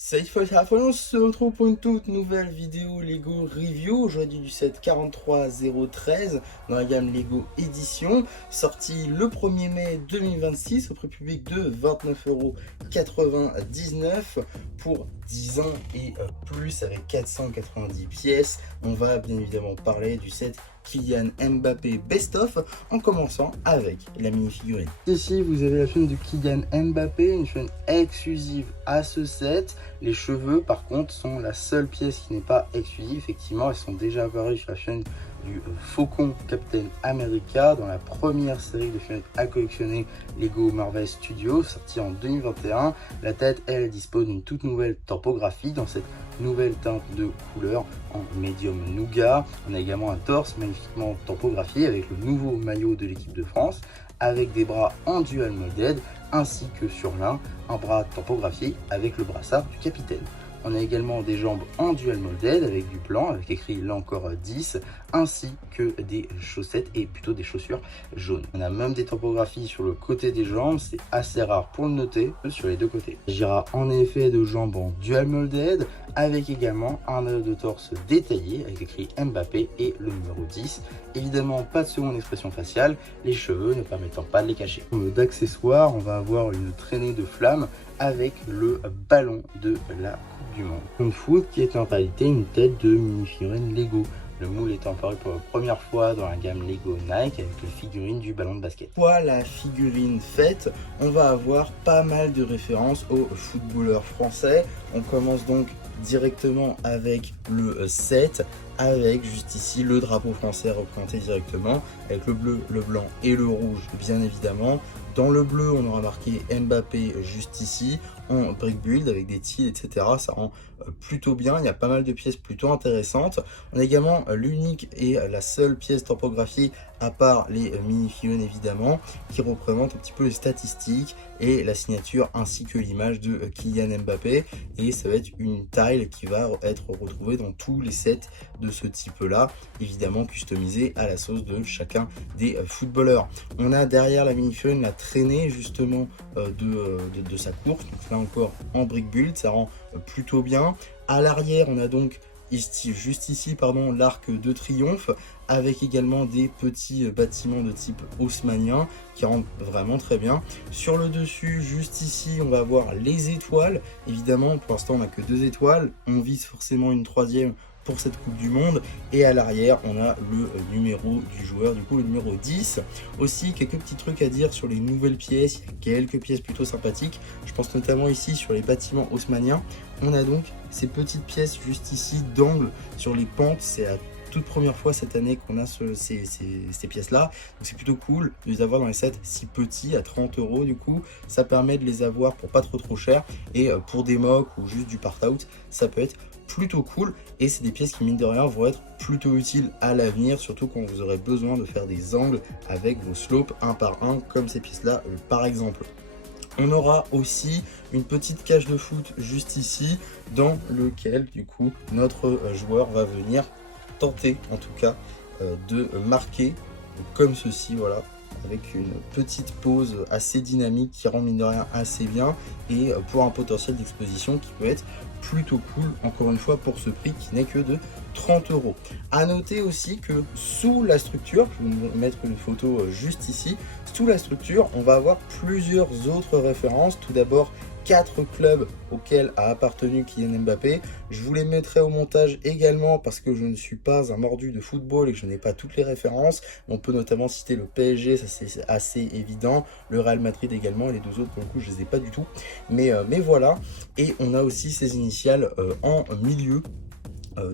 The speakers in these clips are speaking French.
Salut on se retrouve pour une toute nouvelle vidéo Lego Review, aujourd'hui du set 43013 dans la gamme Lego Édition, sorti le 1er mai 2026 au prix public de 29,99 € pour 10 ans et plus avec 490 pièces. On va bien évidemment parler du set Kylian Mbappé Best of en commençant avec la mini figurine. Ici vous avez la chaîne de Kylian Mbappé, une chaîne exclusive à ce set. Les cheveux par contre sont la seule pièce qui n'est pas exclusive. Effectivement, elles sont déjà apparues sur la chaîne du Faucon Captain America dans la première série de figurines à collectionner Lego Marvel Studios, sortie en 2021. La tête, elle, dispose d'une toute nouvelle topographie dans cette nouvelle teinte de couleur en médium nougat. On a également un torse magnifiquement topographié avec le nouveau maillot de l'équipe de France, avec des bras en dual molded, ainsi que sur l'un, un bras topographié avec le brassard du capitaine. On a également des jambes en dual molded avec du blanc, avec écrit là encore 10, ainsi que des chaussettes et plutôt des chaussures jaunes. On a même des topographies sur le côté des jambes, c'est assez rare pour le noter, sur les deux côtés. Il s'agira en effet de jambes en dual molded, avec également un maillot de torse détaillé avec écrit Mbappé et le numéro 10. Évidemment, pas de seconde expression faciale, les cheveux ne permettant pas de les cacher. D'accessoires, on va avoir une traînée de flammes avec le ballon de la Coupe du Monde. Une foot qui est en réalité une tête de mini-figurine Lego. Le moule étant apparu pour la première fois dans la gamme Lego Nike avec la figurine du ballon de basket. Pour la figurine faite, on va avoir pas mal de références aux footballeurs français. On commence donc directement avec le set, avec juste ici le drapeau français représenté directement, avec le bleu, le blanc et le rouge bien évidemment. Dans le bleu, on aura marqué Mbappé juste ici, en brick build avec des tiles, etc. Ça rend plutôt bien, il y a pas mal de pièces plutôt intéressantes. On a également l'unique et la seule pièce topographiée, à part les mini-figurines évidemment, qui représente un petit peu les statistiques et la signature ainsi que l'image de Kylian Mbappé. Et ça va être une tile qui va être retrouvée dans tous les sets de ce type là, évidemment customisée à la sauce de chacun des footballeurs. On a derrière la mini-figurine la traînée justement de sa course, donc là encore en brick build, ça rend plutôt bien. À l'arrière, on a donc juste ici l'arc de triomphe avec également des petits bâtiments de type haussmannien qui rendent vraiment très bien. Sur le dessus, juste ici, on va avoir les étoiles. Évidemment, pour l'instant, on n'a que 2 étoiles. On vise forcément une 3e pour cette Coupe du Monde. Et à l'arrière, on a le numéro du joueur, du coup le numéro 10. Aussi, quelques petits trucs à dire sur les nouvelles pièces. Il y a quelques pièces plutôt sympathiques. Je pense notamment ici sur les bâtiments haussmanniens. On a donc ces petites pièces juste ici d'angle sur les pentes. C'est la toute première fois cette année qu'on a ces pièces là, donc c'est plutôt cool de les avoir dans les sets si petits à 30 € du coup. Ça permet de les avoir pour pas trop cher, et pour des mocks ou juste du part out, ça peut être plutôt cool. Et c'est des pièces qui mine de rien vont être plutôt utiles à l'avenir, surtout quand vous aurez besoin de faire des angles avec vos slopes un par un comme ces pièces là par exemple. On aura aussi une petite cage de foot juste ici dans lequel du coup notre joueur va venir tenter en tout cas de marquer comme ceci, voilà, avec une petite pose assez dynamique qui rend mine de rien assez bien, et pour un potentiel d'exposition qui peut être plutôt cool, encore une fois pour ce prix qui n'est que de 30 €. À noter aussi que sous la structure, je vais vous mettre une photo juste ici, sous la structure on va avoir plusieurs autres références. Tout d'abord 4 clubs auxquels a appartenu Kylian Mbappé. Je vous les mettrai au montage également parce que je ne suis pas un mordu de football et que je n'ai pas toutes les références. On peut notamment citer le PSG, ça c'est assez évident, le Real Madrid également, les deux autres pour le coup je les ai pas du tout. Mais voilà, et on a aussi ces initiales en milieu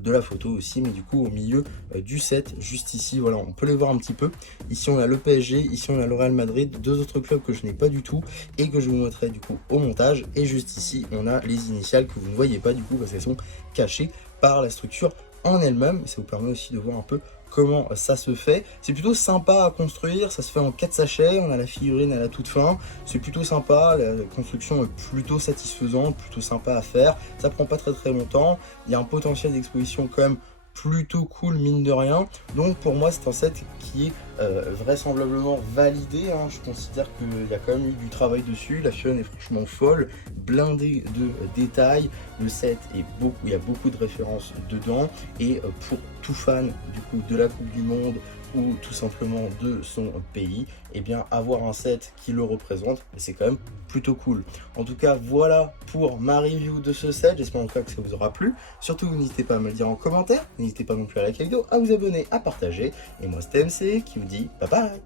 de la photo aussi, mais du coup au milieu du set juste ici, voilà, on peut les voir un petit peu. Ici on a le PSG, ici on a le Real Madrid, deux autres clubs que je n'ai pas du tout et que je vous montrerai du coup au montage. Et juste ici on a les initiales que vous ne voyez pas du coup parce qu'elles sont cachées par la structure en elle-même. Ça vous permet aussi de voir un peu comment ça se fait. C'est plutôt sympa à construire, ça se fait en 4 sachets, on a la figurine à la toute fin, c'est plutôt sympa, la construction est plutôt satisfaisante, plutôt sympa à faire, ça prend pas très longtemps, il y a un potentiel d'exposition quand même plutôt cool mine de rien, donc pour moi c'est un set qui est vraisemblablement validé, hein. Je considère qu'il y a quand même eu du travail dessus. La figurine est franchement folle, blindée de détails. Le set est il y a beaucoup de références dedans. Et pour tout fan du coup de la Coupe du Monde ou tout simplement de son pays, et bien avoir un set qui le représente, c'est quand même plutôt cool. En tout cas, voilà pour ma review de ce set. J'espère en tout cas que ça vous aura plu. Surtout, n'hésitez pas à me le dire en commentaire. N'hésitez pas non plus à liker la vidéo, à vous abonner, à partager. Et moi, c'était MC qui vous dit bye bye.